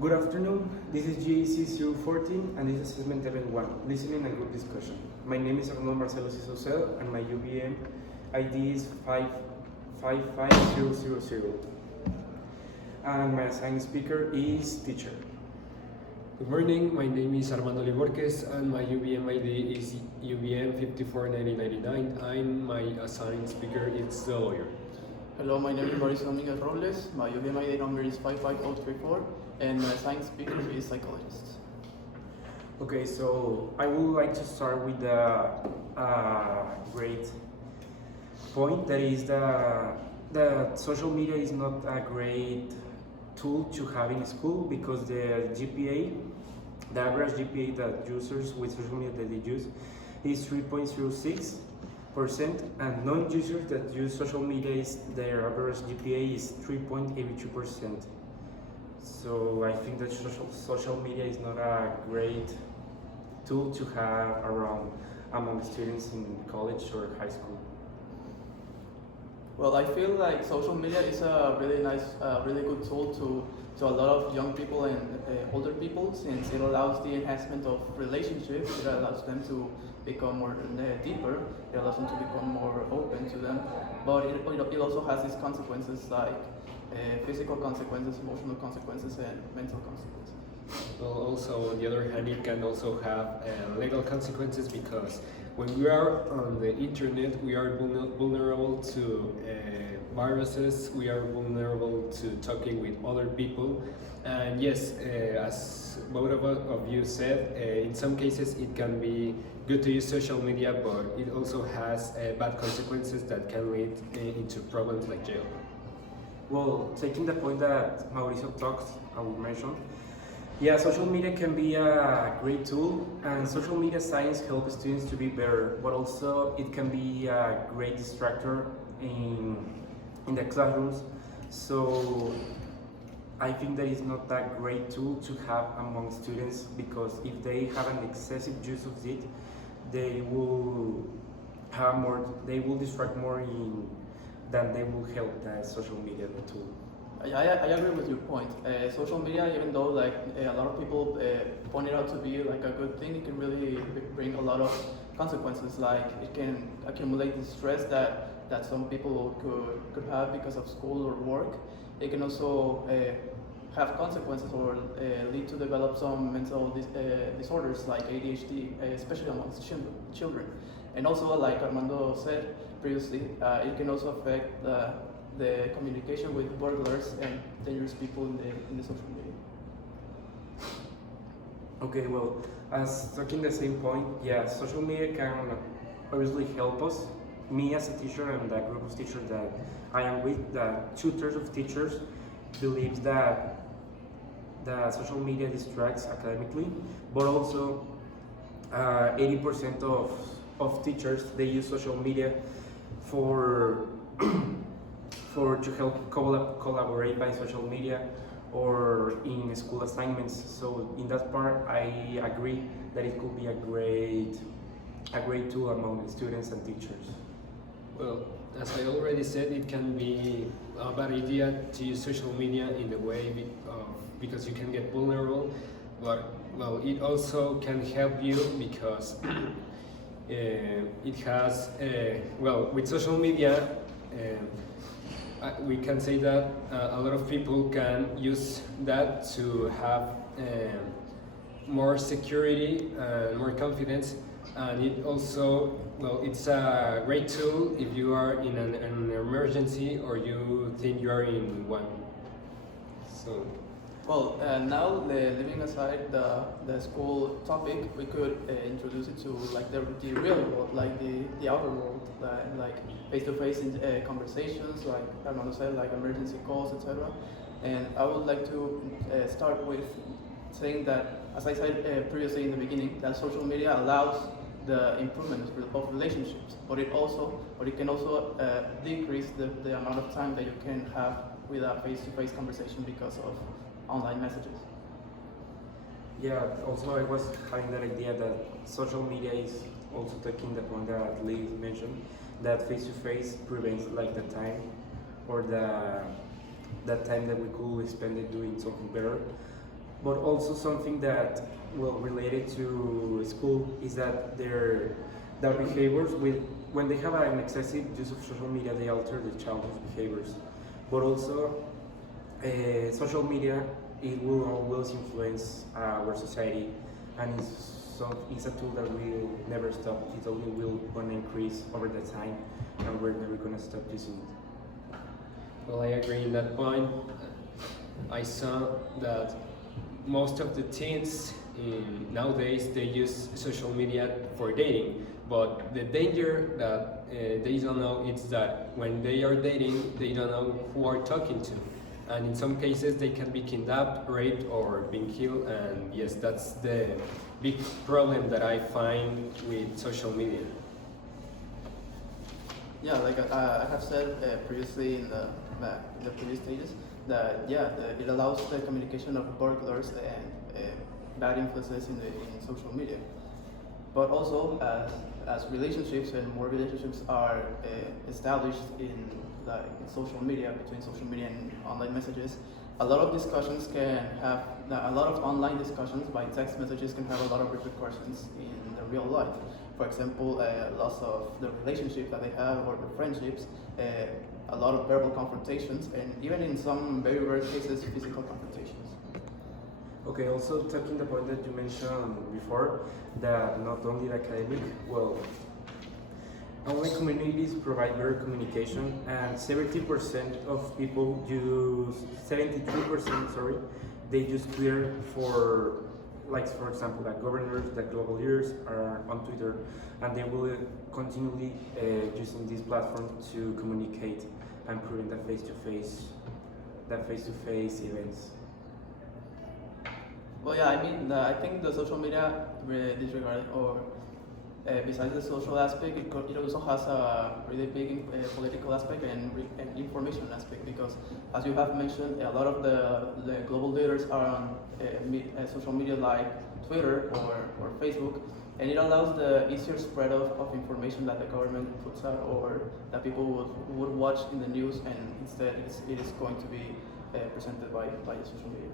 Good afternoon, this is GAC014 and this is assessment level 1, listening and group discussion. My name is Arnold Marcelo Sisocel and my UVM ID is 555000. And my assigned speaker is teacher. Good morning, my name is Armando Liborques and my UVM ID is UVM 549099 and my assigned speaker is the lawyer. Hello, my name is Mauricio Domínguez Robles, my UVM ID number is 55034 and my assigned speaker is psychologist. Okay, so I would like to start with the great point, that is that social media is not a great tool to have in school because the GPA, the average GPA that users with social media that they use is 3.06%, and non-users that use social media is their average GPA is 3.82%. So I think that social media is not a great tool to have around among students in college or high school. Well, I feel like social media is a really nice, really good tool to a lot of young people and older people, since it allows the enhancement of relationships. It allows them to become more deeper. It allows them to become more open to them. But it also has these consequences like physical consequences, emotional consequences, and mental consequences. Well, also on the other hand, it can also have legal consequences because when we are on the internet, we are vulnerable to viruses, we are vulnerable to talking with other people. And yes, as both of you said, in some cases it can be good to use social media, but it also has bad consequences that can lead into problems like jail. Well, taking the point that Mauricio talks, I will mention, yeah, social media can be a great tool, and social media science helps students to be better, but also it can be a great distractor in the classrooms. So I think that is not that great tool to have among students, because if they have an excessive use of it, they will distract more than they will help the social media tool. I agree with your point. Social media, even though like a lot of people point it out to be like a good thing, it can really bring a lot of consequences. Like it can accumulate the stress that some people could have because of school or work. It can also have consequences or lead to develop some mental disorders like ADHD, especially amongst children. And also, like Armando said previously, it can also affect the communication with burglars and dangerous people in the social media. Okay, well, as talking the same point, yeah, social media can obviously help us. Me as a teacher and the group of teachers that I am with, that 2/3 of teachers believes that the social media distracts academically, but also 80% of teachers, they use social media for to help collaborate by social media or in school assignments. So in that part, I agree that it could be a great tool among students and teachers. Well, as I already said, it can be a bad idea to use social media in the way because you can get vulnerable, but well, it also can help you because it has, well, with social media, we can say that a lot of people can use that to have more security and more confidence, and it also, well, it's a great tool if you are in an emergency or you think you are in one. So. Well, now leaving aside the school topic, we could introduce it to like the real world, like the outer world, like face-to-face conversations, like Armando said, like emergency calls, etc. And I would like to start with saying that, as I said previously in the beginning, that social media allows the improvement of relationships, but it can also decrease the amount of time that you can have with a face-to-face conversation because of online messages. Yeah, also I was having that idea that social media is also taking the point that Lee mentioned, that face-to-face prevents like the time or the time that we could spend it doing something better. But also something that, well, related to school is that their behaviors when they have an excessive use of social media, they alter the child's behaviors. But also, social media, it will always influence our society, and it's a tool that will never stop. It only will gonna increase over the time, and we're never gonna stop using it. Well, I agree in that point. I saw that most of the teens nowadays they use social media for dating, but the danger that they don't know is that when they are dating, they don't know who are talking to, and in some cases they can be kidnapped, raped, or being killed. And yes, that's the big problem that I find with social media. Yeah, like I have said previously in the previous stages, that it allows the communication of burglars and bad influences in social media. But also, as relationships and more relationships are established in social media, between social media and online messages, a lot of discussions can have a lot of online discussions by text messages can have a lot of repercussions in the real life. For example, loss of the relationship that they have or the friendships, a lot of verbal confrontations, and even in some very rare cases, physical confrontations. Okay, also talking the point that you mentioned before, that not only the academic, well, online communities provide better communication, and 70% of people use, 73%, sorry, they use Twitter for, like, for example, the governors, the global leaders are on Twitter, and they will continually using this platform to communicate and prevent the face-to-face events. Well, yeah, I mean, I think the social media, disregard or besides the social aspect, it also has a really big political aspect and information aspect, because, as you have mentioned, a lot of the global leaders are on social media like Twitter or Facebook, and it allows the easier spread of information that the government puts out or that people would watch in the news, and instead it is going to be presented by the social media.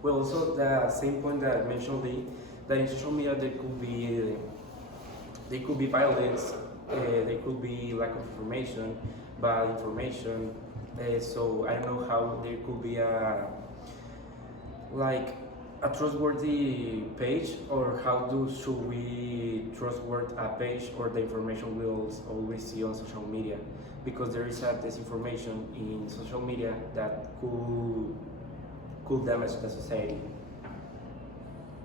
Well, also the same point that I mentioned, Lee, that in social media there could be violence, there could be lack of information, bad information. So I don't know how there could be a trustworthy page, or should we trustworthy a page or the information we'll always see on social media, because there is a disinformation in social media that could damage the society.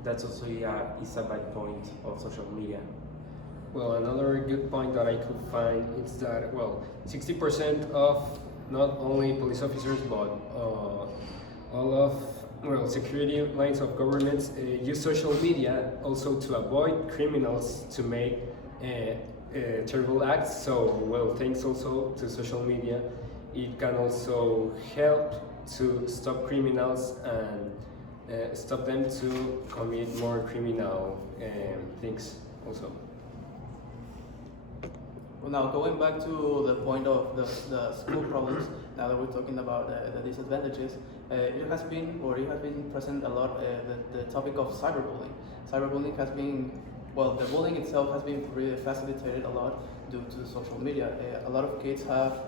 That's also is a bad point of social media. Well, another good point that I could find is that, well, 60% of not only police officers but all of, well, security lines of governments use social media also to avoid criminals to make terrible acts. So, well, thanks also to social media, it can also help to stop criminals and stop them to commit more criminal things also. Well, now going back to the point of the school problems, now that we're talking about the disadvantages, it has been present a lot, the topic of cyberbullying. Cyberbullying has been, well, the bullying itself has been really facilitated a lot due to social media. A lot of kids have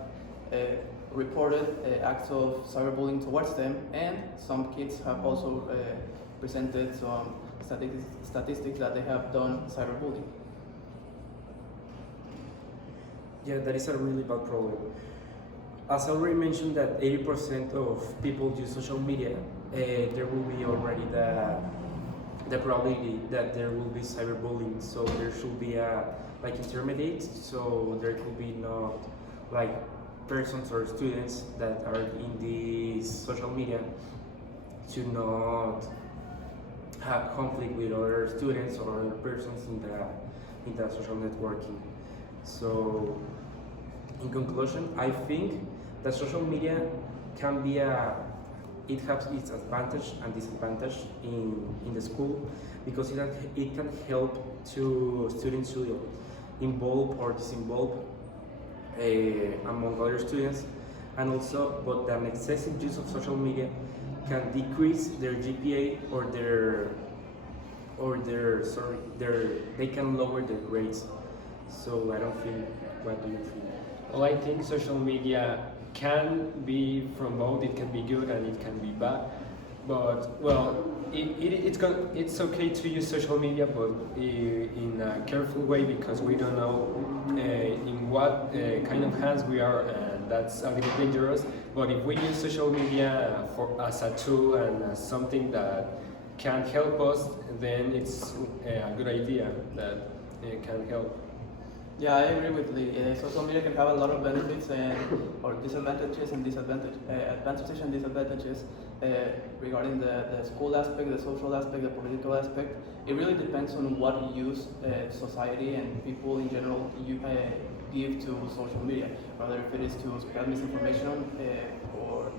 reported acts of cyberbullying towards them, and some kids have also presented some statistics that they have done cyberbullying. Yeah, that is a really bad problem. As I already mentioned, that 80% of people use social media, there will be already the probability that there will be cyberbullying. So there should be a intermediate. So there could be not persons or students that are in this social media to not have conflict with other students or other persons in the social networking. So, in conclusion, I think that social media can be it has its advantage and disadvantage in the school, because it can help to students to involve or disinvolve among other students, and also, but an excessive use of social media can decrease their GPA or they can lower their grades. So I don't think. What do you think? Well, I think social media can be from both. It can be good and it can be bad. But well, it's okay to use social media, but in a careful way because we don't know in what kind of hands we are, and that's a little dangerous. But if we use social media as a tool and as something that can help us, then it's a good idea that can help. Yeah, I agree with Lee. Social media can have a lot of benefits or disadvantages and advantages and disadvantages regarding the school aspect, the social aspect, the political aspect. It really depends on what use society and people in general give to social media, whether if it is to spread misinformation or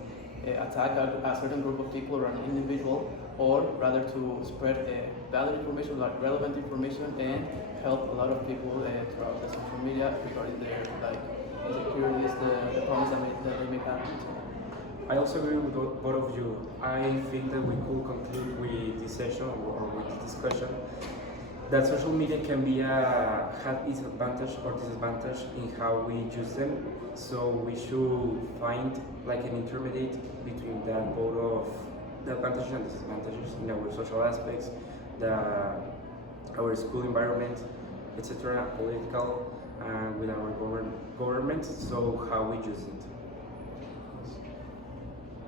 attack a certain group of people or an individual, or rather to spread valid information, like relevant information, and help a lot of people throughout the social media regarding their insecurities, the problems that they may have. I also agree with both of you. I think that we could conclude with this session or with this discussion that social media can be have its advantage or disadvantage in how we use them. So we should find like an intermediate between that both of the advantages and disadvantages in our social aspects, our school environment, etc., political, with our government. So how we use it.